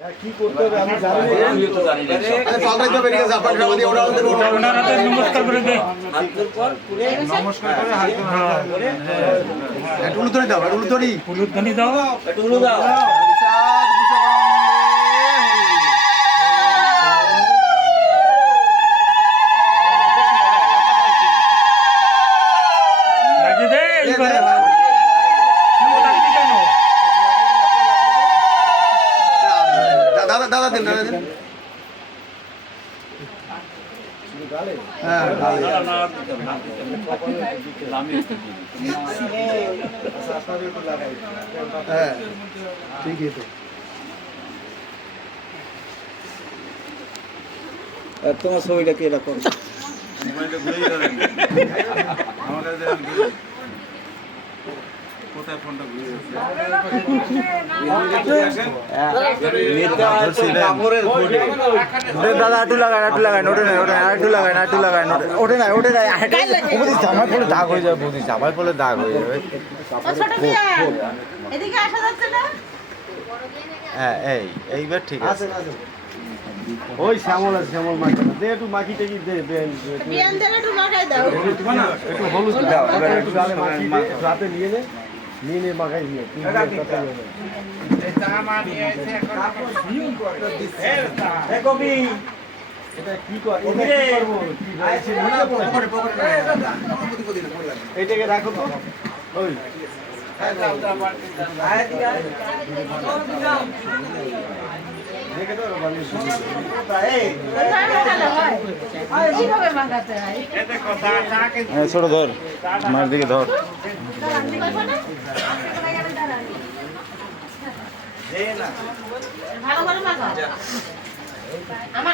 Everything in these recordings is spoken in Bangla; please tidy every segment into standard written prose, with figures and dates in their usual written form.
কি করতে হবে আমি জানি না। আমি তো জানি না। পাল্টাই তো বেরিয়ে গেছে আপনার সামনে ওরা ওনার হাতে নমস্কার করে দে। হাতের পর পুরো নমস্কার করে হাত ধরে একটু উলুধ্বনি দাও, একটু উলুধ্বনি দাও, একটু উলু দাও। লাগে দে এইবারে দাদা দেন হ্যাঁ ঠিকই তো তোমার ছবিটা কি এরকম কোথায় ফোনটা ঘুরে দাদা একটু লাগায় ওঠে নাই জামাই ফলে দাগ হয়ে যাবে বুঝি জামাই ফলে দাগ হয়ে যাবে হ্যাঁ এইবার ঠিক আছে ওই শ্যামল মাখি দে একটু মাখি টেকি দে একটু হলুদ দাও একটু গালে মাখি দে রাতে নিয়ে নে মাখাই নিয়ে এইটাকে রাখো তো ওই ছোট ধর মার দিকে ধর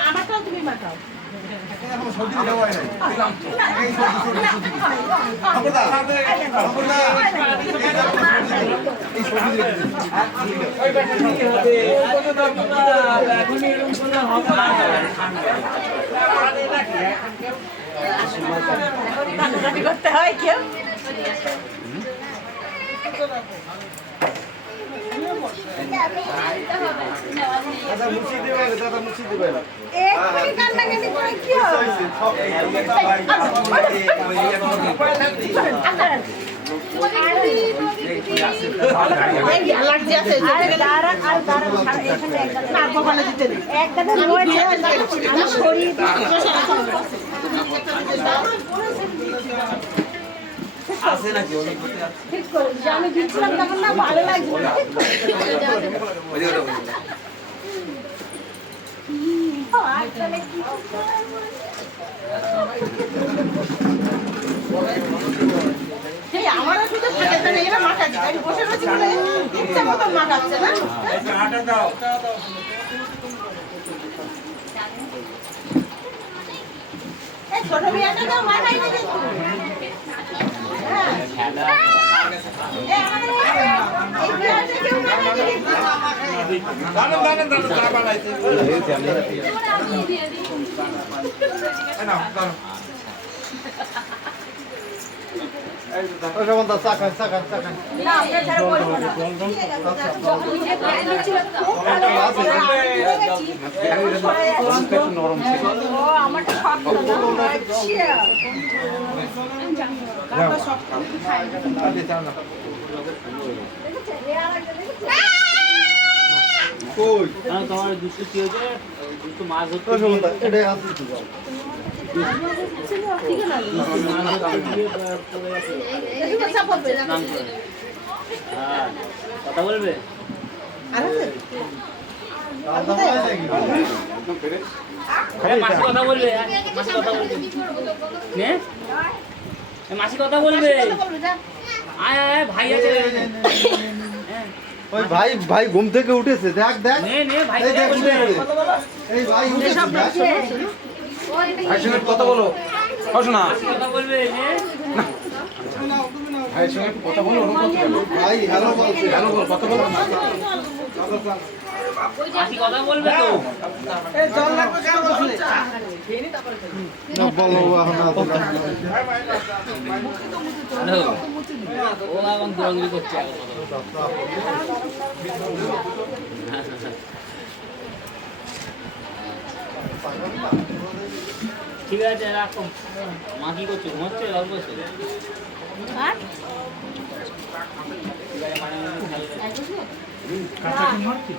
আমারটাও তুমি মাখাও করতে হয় কেউ আছে নাকি ঠিক করে আমি দিচ্ছিলাম তখন না ভালো লাগছে আমারও শুধু এরা মাখাচ্ছে বসে রয়েছে ইচ্ছা মতো মাখাচ্ছে না ছোট বিয়াটা দাও মাখাই না তোমার দুটো কি হয়েছে দুটো মাছ ধরতে কথা বলবে মাসি কথা বলবে মাসি কথা বলবে আয় ভাই আছে ওই ভাই ঘুম থেকে উঠেছে দেখ ভাই এই ভাই উঠেছে ভাইয়ের সঙ্গে কথা বলো শোনা কথা বলবে ভাইয়ের সঙ্গে কথা বলো ভাই হ্যালো বলছে হ্যালো বল কথা বলো মাসি কথা বলবে তো এই জল লাগবে কেন বসলে খেয়ে নি তারপরে না বলো না ও এখন দরঙ্গি করছে ঠিক আছে রাখো। মা কি করছে? ঘুমাচ্ছে? গল্প করছে? কাঁচা কি মারছি?